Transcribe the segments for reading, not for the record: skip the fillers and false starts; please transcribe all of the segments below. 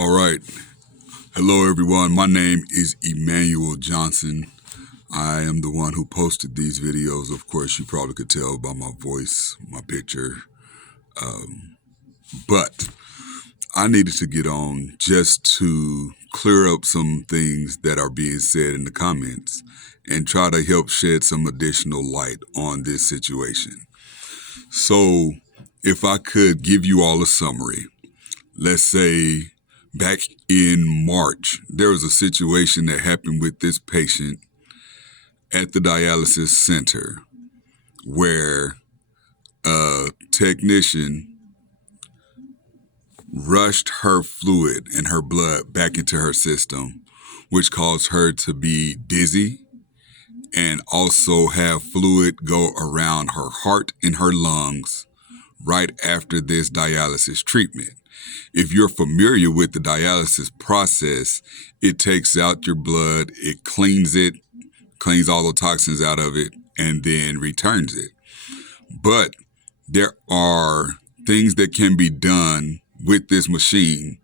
All right. Hello, everyone. My name is Emmanuel Johnson. I am the one who posted these videos. Of course, you probably could tell by my voice, my picture. But I needed to get on just to clear up some things that are being said in the comments and try to help shed some additional light on this situation. So if I could give you all a summary, let's say back in March, there was a situation that happened with this patient at the dialysis center where a technician rushed her fluid and her blood back into her system, which caused her to be dizzy and also have fluid go around her heart and her lungs right after this dialysis treatment. If you're familiar with the dialysis process, it takes out your blood, it cleans all the toxins out of it, and then returns it. But there are things that can be done with this machine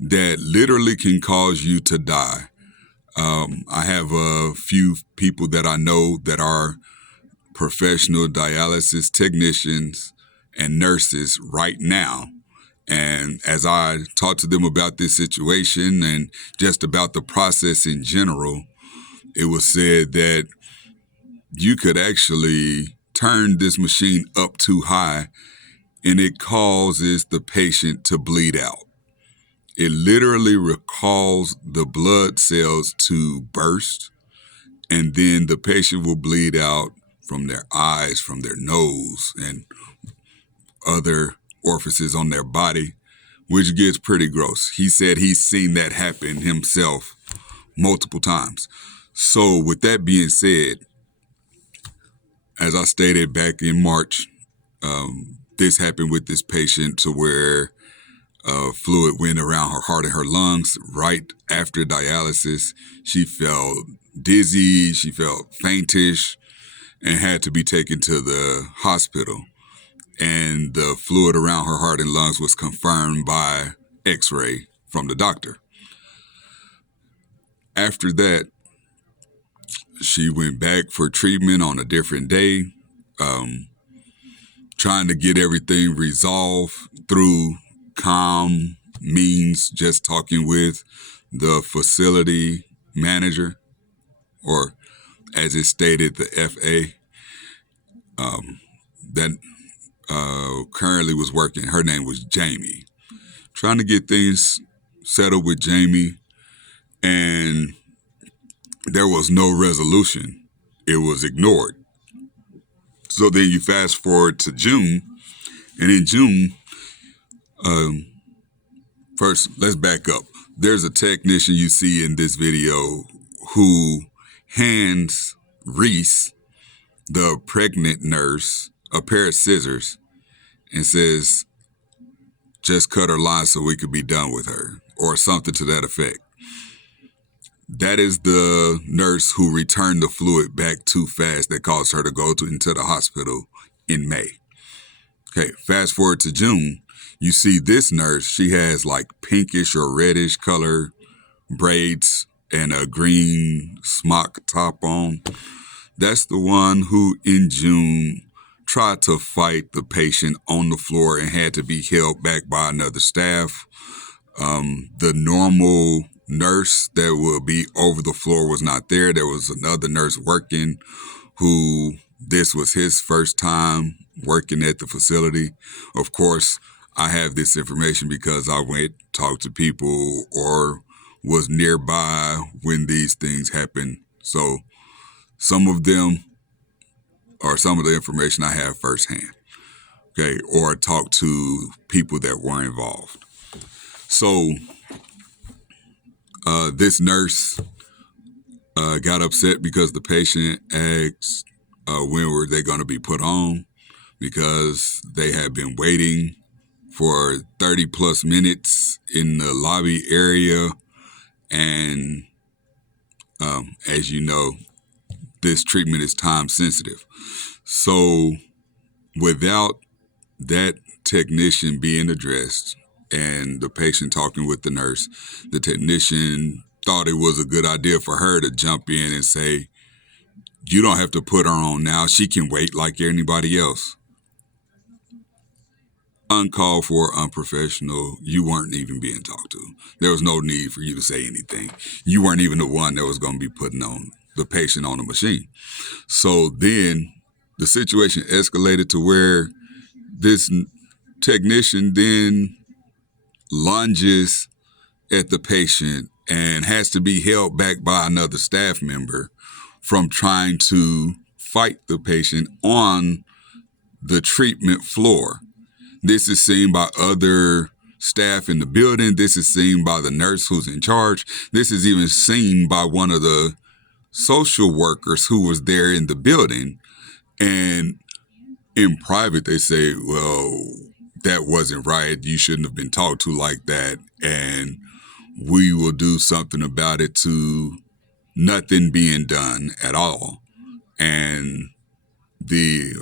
that literally can cause you to die. I have a few people that I know that are professional dialysis technicians and nurses right now. And as I talked to them about this situation and just about the process in general, it was said that you could actually turn this machine up too high and it causes the patient to bleed out. It literally recalls the blood cells to burst, and then the patient will bleed out from their eyes, from their nose, and other orifices on their body, which gets pretty gross. He said he's seen that happen himself multiple times. So with that being said, as I stated back in March, this happened with this patient to where fluid went around her heart and her lungs right after dialysis. She felt dizzy, she felt faintish, and had to be taken to the hospital. And the fluid around her heart and lungs was confirmed by X-ray from the doctor. After that, she went back for treatment on a different day, trying to get everything resolved through calm means, just talking with the facility manager, or as it stated, the FA, that currently was working. Her name was Jamie. Trying to get things settled with Jamie, and there was no resolution. It was ignored. So then you fast forward to June, and in June, first, let's back up. There's a technician you see in this video who hands Reese, the pregnant nurse, a pair of scissors and says, just cut her line so we could be done with her, or something to that effect. That is the nurse who returned the fluid back too fast that caused her to go into the hospital in May. Okay, fast forward to June, you see this nurse, she has like pinkish or reddish color braids and a green smock top on. That's the one who in June tried to fight the patient on the floor and had to be held back by another staff. The normal nurse that would be over the floor was not there. There was another nurse working who this was his first time working at the facility. Of course, I have this information because I went, talked to people, or was nearby when these things happened. So some of them are some of the information I have firsthand, okay, or talk to people that were involved. So this nurse got upset because the patient asked when were they going to be put on, because they had been waiting for 30 plus minutes in the lobby area. And as you know, this treatment is time sensitive. So without that technician being addressed and the patient talking with the nurse. The technician thought it was a good idea for her to jump in and say, "You don't have to put her on now. She can wait like anybody else." Uncalled for, unprofessional. You weren't even being talked to. There was no need for you to say anything. You weren't even the one that was going to be putting on the patient on the machine. So then the situation escalated to where this technician then lunges at the patient and has to be held back by another staff member from trying to fight the patient on the treatment floor. This is seen by other staff in the building. This is seen by the nurse who's in charge. This is even seen by one of the social workers who was there in the building. And in private, they say, well, that wasn't right. You shouldn't have been talked to like that. And we will do something about it, to nothing being done at all. And the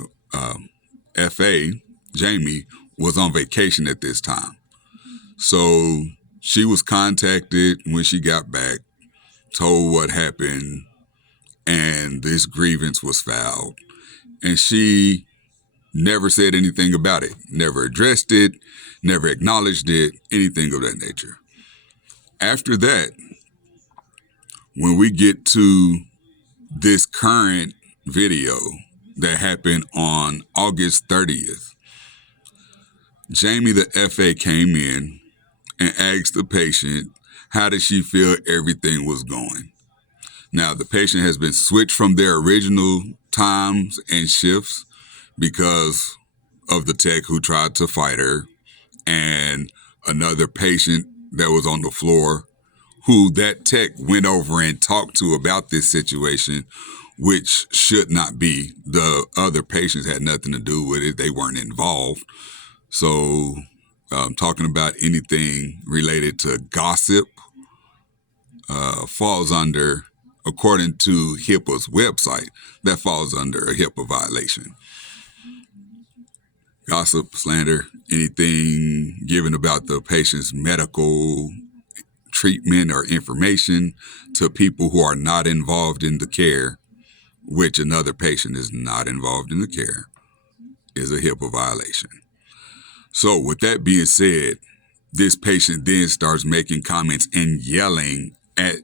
FA, Jamie, was on vacation at this time. So she was contacted when she got back, told what happened, and this grievance was filed. And she never said anything about it, never addressed it, never acknowledged it, anything of that nature. After that, when we get to this current video that happened on August 30th, Jamie, the FA, came in and asked the patient how did she feel everything was going. Now, the patient has been switched from their original times and shifts because of the tech who tried to fight her, and another patient that was on the floor who that tech went over and talked to about this situation, which should not be. The other patients had nothing to do with it. They weren't involved. So talking about anything related to gossip falls under, according to HIPAA's website, that falls under a HIPAA violation. Gossip, slander, anything given about the patient's medical treatment or information to people who are not involved in the care, which another patient is not involved in the care, is a HIPAA violation. So with that being said, this patient then starts making comments and yelling at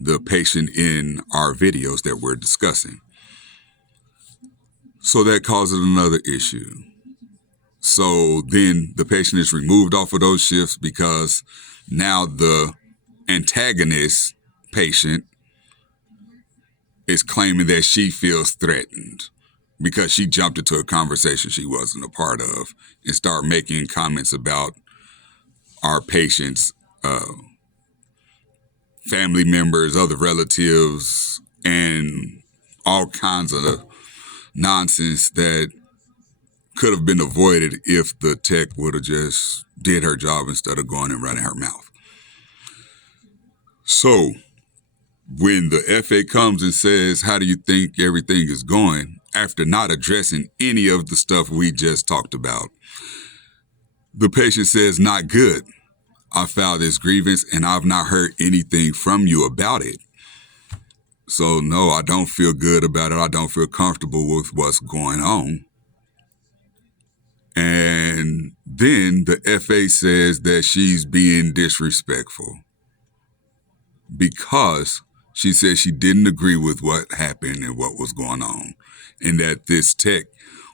the patient in our videos that we're discussing. So that causes another issue. So then the patient is removed off of those shifts because now the antagonist patient is claiming that she feels threatened because she jumped into a conversation she wasn't a part of and started making comments about our patients' family members, other relatives, and all kinds of nonsense that could have been avoided if the tech would have just did her job instead of going and running her mouth. So when the FA comes and says, how do you think everything is going, after not addressing any of the stuff we just talked about, the patient says, not good. I filed this grievance and I've not heard anything from you about it. So no, I don't feel good about it. I don't feel comfortable with what's going on. And then the FA says that she's being disrespectful because she said she didn't agree with what happened and what was going on, and that this tech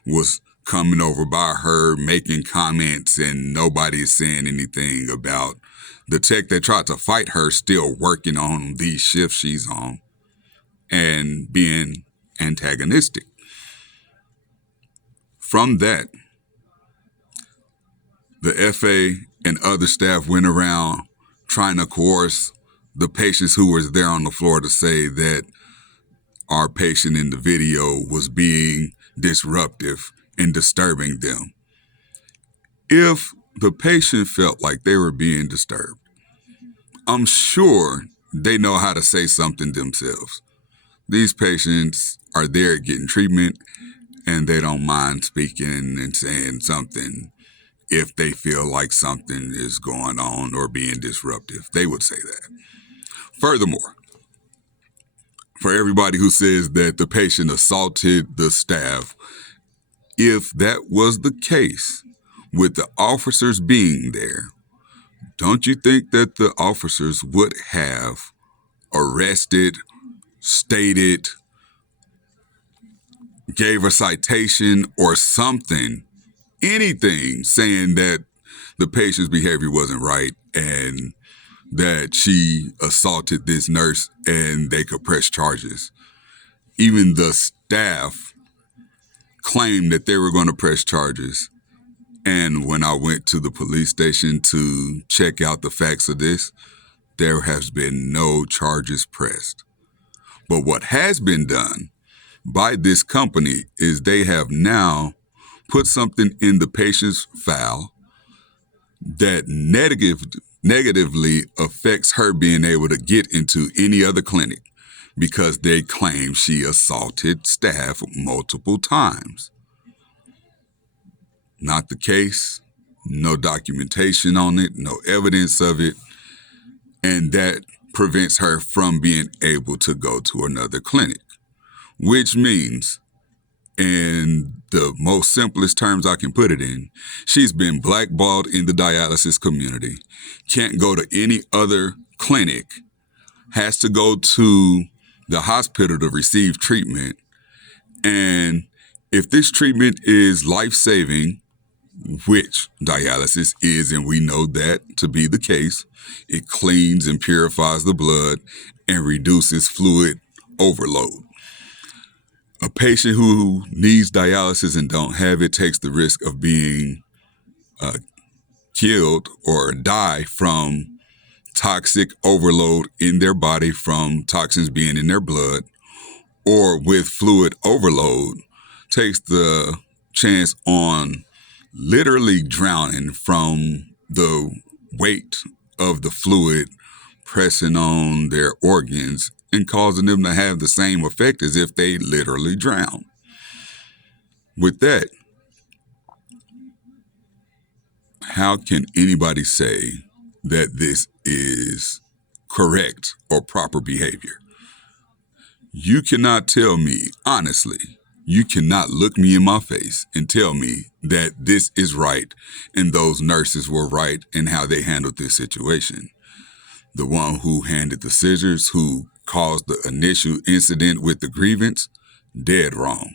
was coming over by her, making comments, and nobody is saying anything about the tech that tried to fight her still working on these shifts she's on and being antagonistic. From that, the FA and other staff went around trying to coerce the patients who was there on the floor to say that our patient in the video was being disruptive and disturbing them. If the patient felt like they were being disturbed, I'm sure they know how to say something themselves. These patients are there getting treatment and they don't mind speaking and saying something if they feel like something is going on or being disruptive. They would say that. Furthermore, for everybody who says that the patient assaulted the staff, if that was the case, with the officers being there, don't you think that the officers would have arrested, stated, gave a citation or something, anything saying that the patient's behavior wasn't right and that she assaulted this nurse and they could press charges? Even the staff claimed that they were going to press charges. And when I went to the police station to check out the facts of this, there has been no charges pressed. But what has been done by this company is they have now put something in the patient's file that negatively affects her being able to get into any other clinic because they claim she assaulted staff multiple times. Not the case, no documentation on it, no evidence of it, and that prevents her from being able to go to another clinic, which means, in the most simplest terms I can put it in, she's been blackballed in the dialysis community, can't go to any other clinic, has to go to the hospital to receive treatment, and if this treatment is life-saving, which dialysis is, and we know that to be the case, it cleans and purifies the blood and reduces fluid overload. A patient who needs dialysis and don't have it takes the risk of being killed or die from toxic overload in their body from toxins being in their blood, or with fluid overload, takes the chance on literally drowning from the weight of the fluid pressing on their organs and causing them to have the same effect as if they literally drown. With that, how can anybody say that this is correct or proper behavior? You cannot tell me, honestly, you cannot look me in my face and tell me that this is right and those nurses were right in how they handled this situation. The one who handed the scissors, who caused the initial incident with the grievance, dead wrong.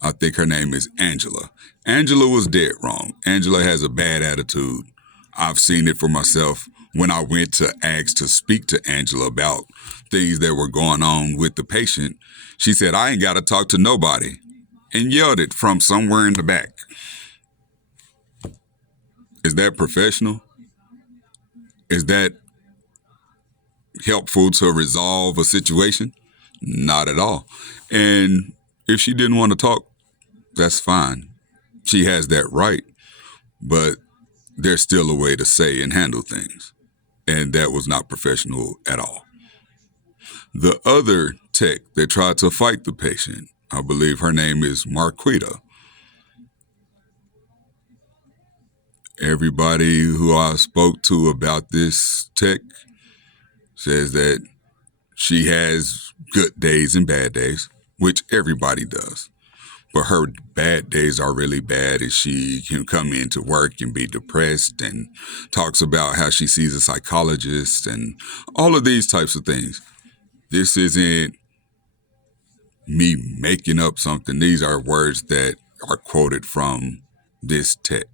I think her name is Angela. Angela was dead wrong. Angela has a bad attitude. I've seen it for myself when I went to ask to speak to Angela about things that were going on with the patient. She said, "I ain't got to talk to nobody," and yelled it from somewhere in the back. Is that professional? Is that helpful to resolve a situation? Not at all. And if she didn't want to talk, that's fine. She has that right. But there's still a way to say and handle things. And that was not professional at all. The other tech that tried to fight the patient, I believe her name is Marquita. Everybody who I spoke to about this tech says that she has good days and bad days, which everybody does. But her bad days are really bad, and she can come into work and be depressed and talks about how she sees a psychologist and all of these types of things. This isn't me making up something. These are words that are quoted from this tech.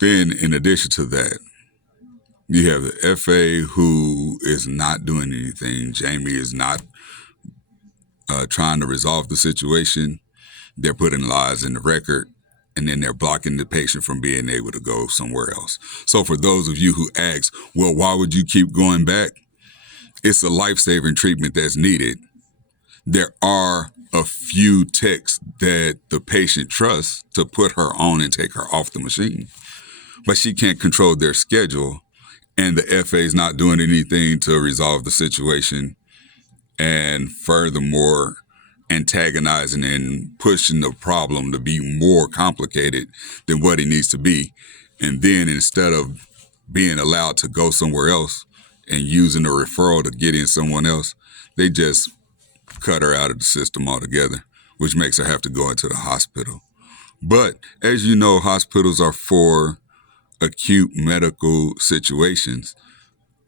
Then, in addition to that, you have the FA who is not doing anything. Jamie is not trying to resolve the situation. They're putting lies in the record, and then they're blocking the patient from being able to go somewhere else. So for those of you who ask, well, why would you keep going back? It's a life-saving treatment that's needed. There are a few techs that the patient trusts to put her on and take her off the machine, but she can't control their schedule, and the FA is not doing anything to resolve the situation. And furthermore, antagonizing and pushing the problem to be more complicated than what it needs to be. And then instead of being allowed to go somewhere else and using a referral to get in someone else, they just cut her out of the system altogether, which makes her have to go into the hospital. But as you know, hospitals are for acute medical situations,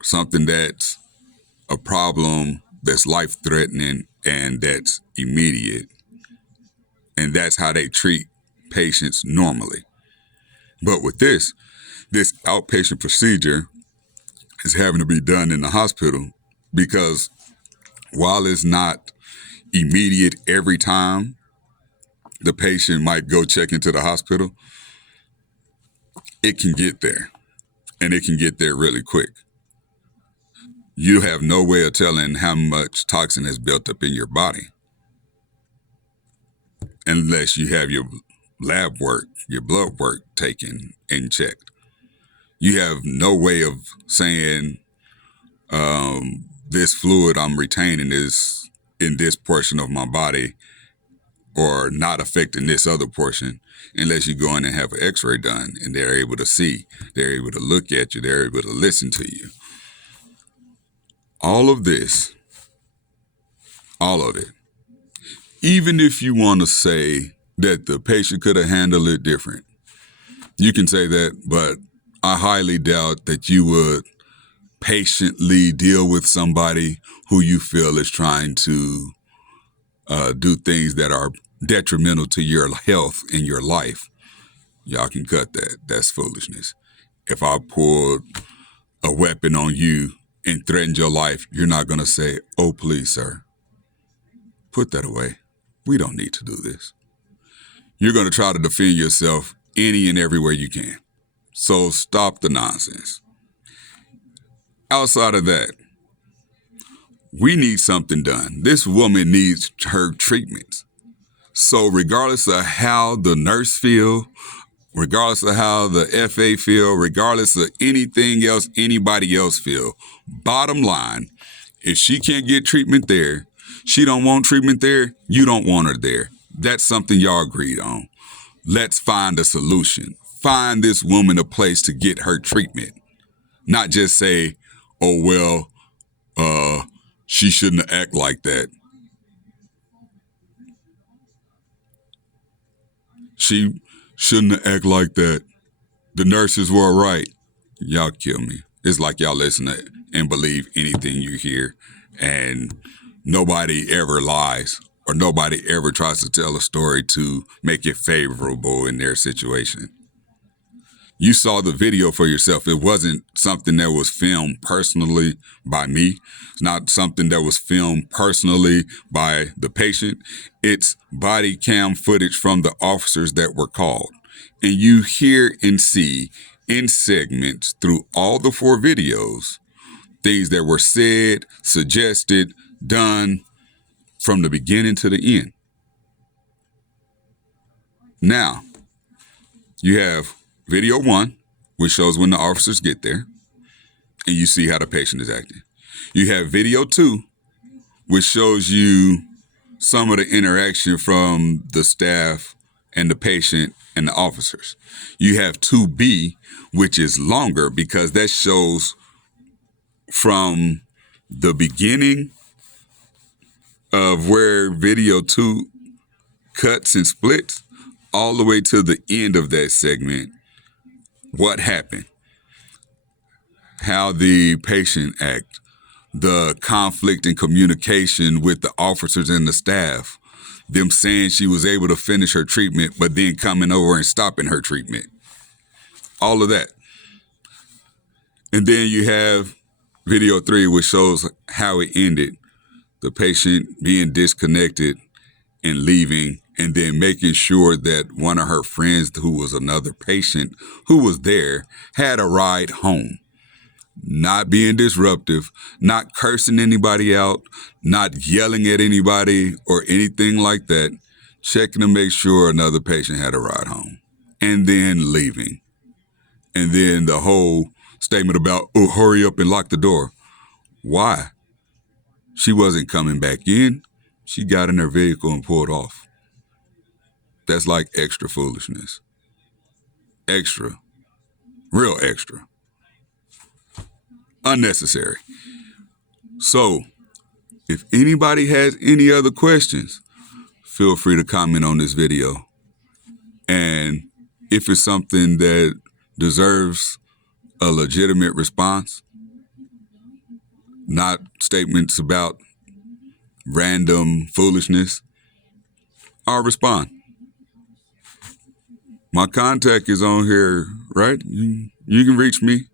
something that's a problem that's life-threatening and that's immediate. And that's how they treat patients normally. But with this outpatient procedure is having to be done in the hospital because while it's not immediate every time the patient might go check into the hospital, it can get there, and it can get there really quick. You have no way of telling how much toxin is built up in your body unless you have your lab work, your blood work taken and checked. You have no way of saying this fluid I'm retaining is in this portion of my body or not affecting this other portion unless you go in and have an x-ray done and they're able to see, they're able to look at you, they're able to listen to you. All of this, all of it, even if you want to say that the patient could have handled it different, you can say that, but I highly doubt that you would patiently deal with somebody who you feel is trying to do things that are detrimental to your health and your life. Y'all can cut that. That's foolishness. If I pulled a weapon on you and threatened your life, you're not going to say, "Oh, please, sir, put that away. We don't need to do this." You're going to try to defend yourself any and every way you can. So stop the nonsense. Outside of that, we need something done. This woman needs her treatments. So regardless of how the nurse feel, regardless of how the FA feel, regardless of anything else anybody else feel, bottom line, if she can't get treatment there, she don't want treatment there, you don't want her there. That's something y'all agreed on. Let's find a solution. Find this woman a place to get her treatment. Not just say, "Oh, well, she shouldn't have act like that. She shouldn't have act like that. The nurses were right." Y'all kill me. It's like y'all listen to and believe anything you hear, and nobody ever lies or nobody ever tries to tell a story to make it favorable in their situation. You saw the video for yourself. It wasn't something that was filmed personally by me. It's not something that was filmed personally by the patient. It's body cam footage from the officers that were called. And you hear and see in segments through all the 4 videos, things that were said, suggested, done from the beginning to the end. Now, you have video 1, which shows when the officers get there, and you see how the patient is acting. You have video 2, which shows you some of the interaction from the staff and the patient and the officers. You have 2B, which is longer because that shows from the beginning of where video 2 cuts and splits all the way to the end of that segment. What happened? How the patient acted, the conflict and communication with the officers and the staff, them saying she was able to finish her treatment, but then coming over and stopping her treatment. All of that. And then you have video 3, which shows how it ended. The patient being disconnected and leaving, and then making sure that one of her friends, who was another patient who was there, had a ride home. Not being disruptive, not cursing anybody out, not yelling at anybody or anything like that. Checking to make sure another patient had a ride home. And then leaving. And then the whole statement about, "Oh, hurry up and lock the door." Why? She wasn't coming back in. She got in her vehicle and pulled off. That's like extra foolishness. Extra. Real extra. Unnecessary. So, if anybody has any other questions, feel free to comment on this video. And if it's something that deserves a legitimate response, not statements about random foolishness, I'll respond. My contact is on here, right? You can reach me.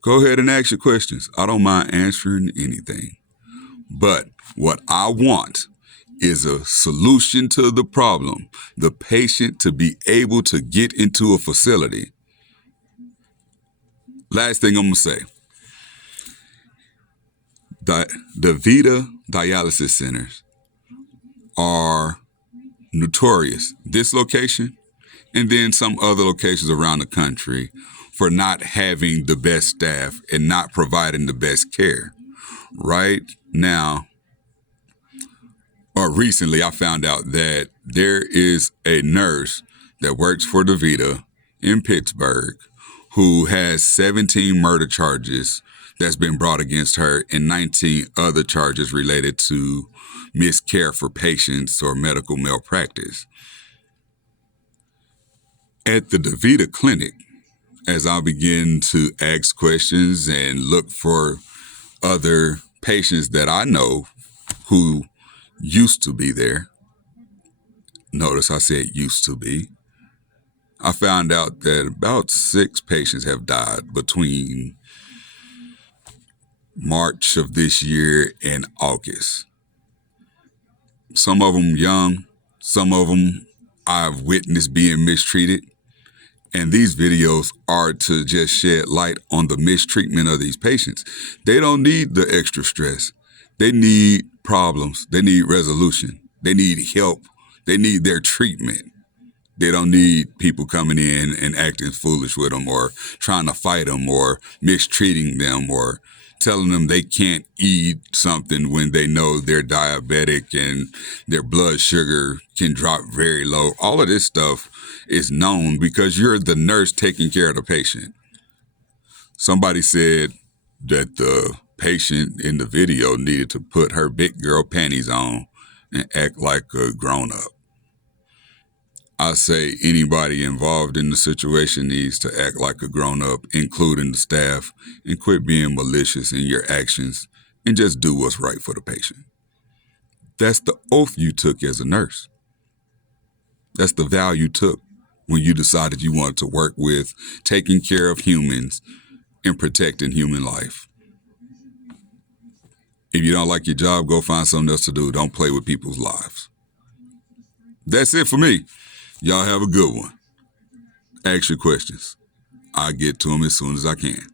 Go ahead and ask your questions. I don't mind answering anything. But what I want is a solution to the problem. The patient to be able to get into a facility. Last thing I'm going to say. The Vita dialysis centers are notorious. This location and then some other locations around the country for not having the best staff and not providing the best care. Right now, or recently, I found out that there is a nurse that works for the Vita in Pittsburgh who has 17 murder charges that's been brought against her and 19 other charges related to miscare for patients or medical malpractice. At the DeVita Clinic, as I begin to ask questions and look for other patients that I know who used to be there, notice I said used to be, I found out that about 6 patients have died between March of this year and August. Some of them young, some of them I've witnessed being mistreated. And these videos are to just shed light on the mistreatment of these patients. They don't need the extra stress. They need problems. They need resolution. They need help. They need their treatment. They don't need people coming in and acting foolish with them or trying to fight them or mistreating them or telling them they can't eat something when they know they're diabetic and their blood sugar can drop very low. All of this stuff is known because you're the nurse taking care of the patient. Somebody said that the patient in the video needed to put her big girl panties on and act like a grown-up. I say anybody involved in the situation needs to act like a grown-up, including the staff, and quit being malicious in your actions and just do what's right for the patient. That's the oath you took as a nurse. That's the vow you took when you decided you wanted to work with taking care of humans and protecting human life. If you don't like your job, go find something else to do. Don't play with people's lives. That's it for me. Y'all have a good one. Ask your questions. I'll get to them as soon as I can.